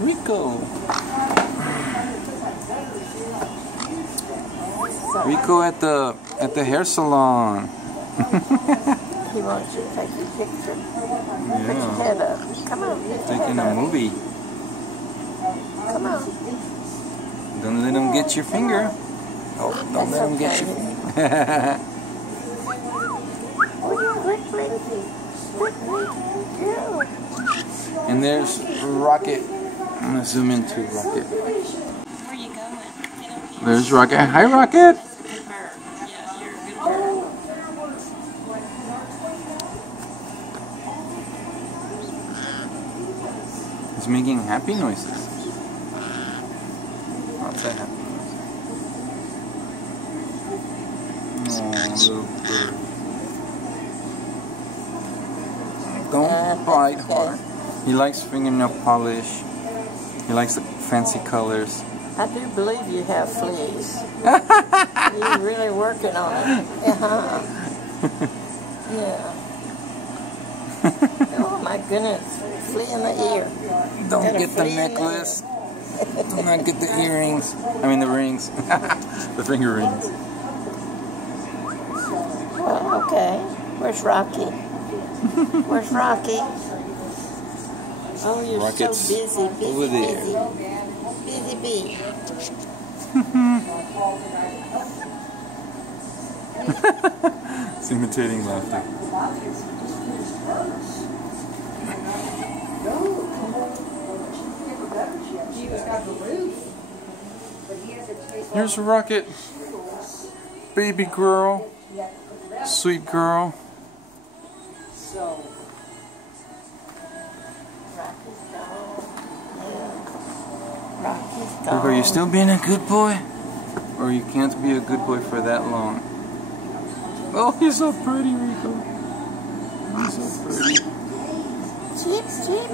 Rico. Rico at the hair salon. He wants you to take your picture. Put your head up. Come on. Taking a movie. Come on. Don't let him get your finger. Oh, don't let him get your finger. Quickly. Yeah. And there's Rocket. I'm gonna zoom into Rocket. Where you going? There's Rocket. Hi, Rocket. Yeah, you're a good bird. He's making happy noises. Lots of happy noises. Oh, little bird. Don't bite hard. He likes fingernail polish. He likes the fancy colors. I do believe you have fleas. You're really working on it. Yeah. Oh my goodness. Flea in the ear. Don't get the necklace. Do not get the earrings. I mean the rings. The finger rings. Well, okay. Where's Rocky? Where's Rocky? Oh, you're Rocket's so busy, over there. Busy bee. It's imitating laughter. Here's Rocket. Baby girl. Sweet girl. Rocky's Look, are you still being a good boy? Or you can't be a good boy for that long? Oh, you're so pretty, Rico. You're so pretty. Cheep, cheep.